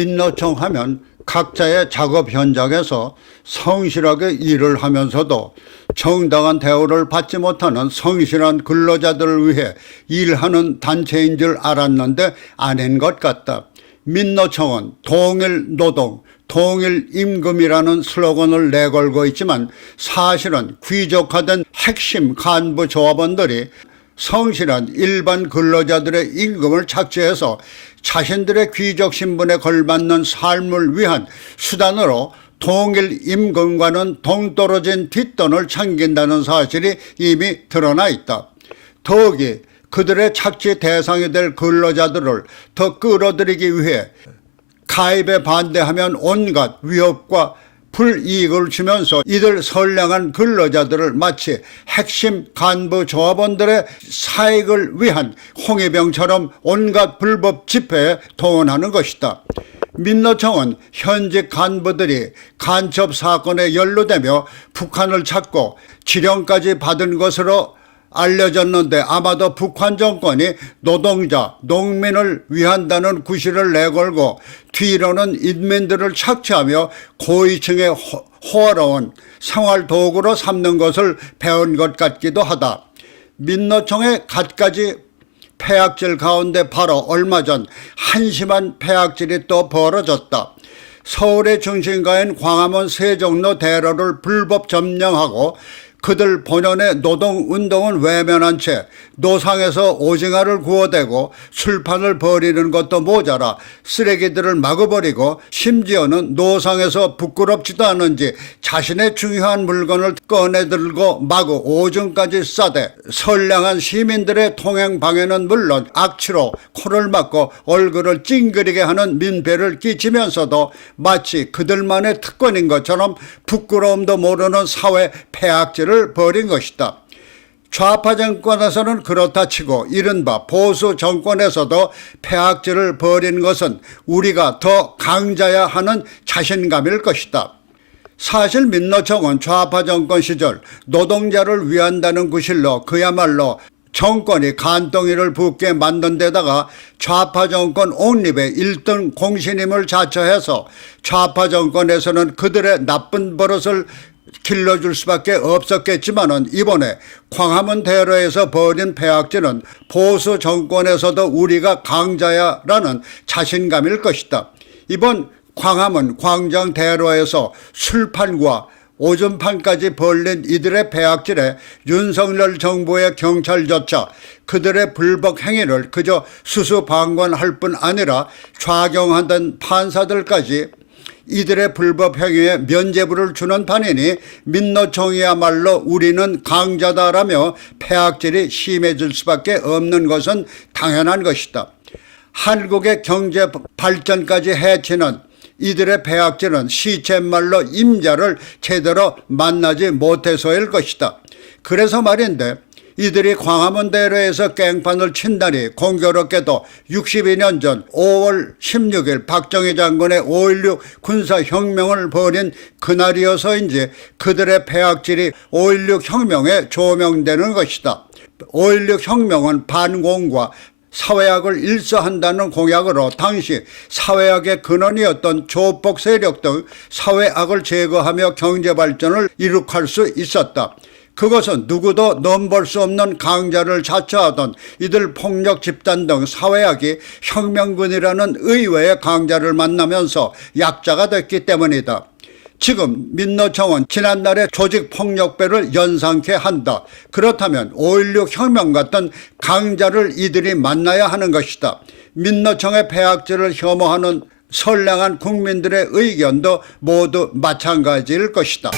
민노총 하면 각자의 작업 현장에서 성실하게 일을 하면서도 정당한 대우를 받지 못하는 성실한 근로자들을 위해 일하는 단체인 줄 알았는데 아닌 것 같다. 민노총은 동일 노동, 동일 임금이라는 슬로건을 내걸고 있지만 사실은 귀족화된 핵심 간부 조합원들이 성실한 일반 근로자들의 임금을 착취해서 자신들의 귀족 신분에 걸맞는 삶을 위한 수단으로 동일 임금과는 동떨어진 뒷돈을 챙긴다는 사실이 이미 드러나 있다. 더욱이 그들의 착취 대상이 될 근로자들을 더 끌어들이기 위해 가입에 반대하면 온갖 위협과 불이익을 주면서 이들 선량한 근로자들을 마치 핵심 간부 조합원들의 사익을 위한 홍위병처럼 온갖 불법 집회에 동원하는 것이다. 민노총은 현직 간부들이 간첩 사건에 연루되며 북한을 찾고 지령까지 받은 것으로 알려졌는데 아마도 북한 정권이 노동자, 농민을 위한다는 구실을 내걸고 뒤로는 인민들을 착취하며 고위층의 호화로운 생활 도구로 삼는 것을 배운 것 같기도 하다. 민노총의 갖가지 폐악질 가운데 바로 얼마 전 한심한 폐악질이 또 벌어졌다. 서울의 중심가인 광화문 세종로 대로를 불법 점령하고 그들 본연의 노동운동은 외면한 채 노상에서 오징어를 구워대고 술판을 벌이는 것도 모자라 쓰레기들을 마구버리고 심지어는 노상에서 부끄럽지도 않은지 자신의 중요한 물건을 꺼내들고 마구 오줌까지 싸대 선량한 시민들의 통행 방해는 물론 악취로 코를 막고 얼굴을 찡그리게 하는 민폐를 끼치면서도 마치 그들만의 특권인 것처럼 부끄러움도 모르는 사회 폐악질을 벌인 것이다. 좌파 정권에서는 그렇다 치고 이른바 보수 정권에서도 폐악질을 벌인 것은 우리가 더 강자야 하는 자신감일 것이다. 사실 민노총은 좌파 정권 시절 노동자를 위한다는 구실로 그야말로 정권이 간덩이를 붓게 만든 데다가 좌파 정권 옹립의 1등 공신임을 자처해서 좌파 정권에서는 그들의 나쁜 버릇을 길러줄 수밖에 없었겠지만은 이번에 광화문 대로에서 벌인 폐악질은 보수 정권에서도 우리가 강자야라는 자신감일 것이다. 이번 광화문 광장 대로에서 술판과 오줌판까지 벌린 이들의 폐악질에 윤석열 정부의 경찰조차 그들의 불법 행위를 그저 수수방관할 뿐 아니라 좌경하던 판사들까지 이들의 불법 행위에 면죄부를 주는 판이니 민노총이야말로 우리는 강자다라며 폐악질이 심해질 수밖에 없는 것은 당연한 것이다. 한국의 경제 발전까지 해치는 이들의 폐악질은 시쳇말로 임자를 제대로 만나지 못해서일 것이다. 그래서 말인데 이들이 광화문 대로에서 깽판을 친다니 공교롭게도 62년 전 5월 16일 박정희 장군의 5.16 군사혁명을 벌인 그날이어서인지 그들의 폐악질이 5.16 혁명에 조명되는 것이다. 5.16 혁명은 반공과 사회학을 일서한다는 공약으로 당시 사회학의 근원이었던 조폭 세력 등 사회악을 제거하며 경제발전을 이룩할 수 있었다. 그것은 누구도 넘볼 수 없는 강자를 자처하던 이들 폭력 집단 등 사회학이 혁명군이라는 의외의 강자를 만나면서 약자가 됐기 때문이다. 지금 민노총은 지난날의 조직폭력배를 연상케 한다. 그렇다면 5.16 혁명 같은 강자를 이들이 만나야 하는 것이다. 민노총의 폐악질을 혐오하는 선량한 국민들의 의견도 모두 마찬가지일 것이다.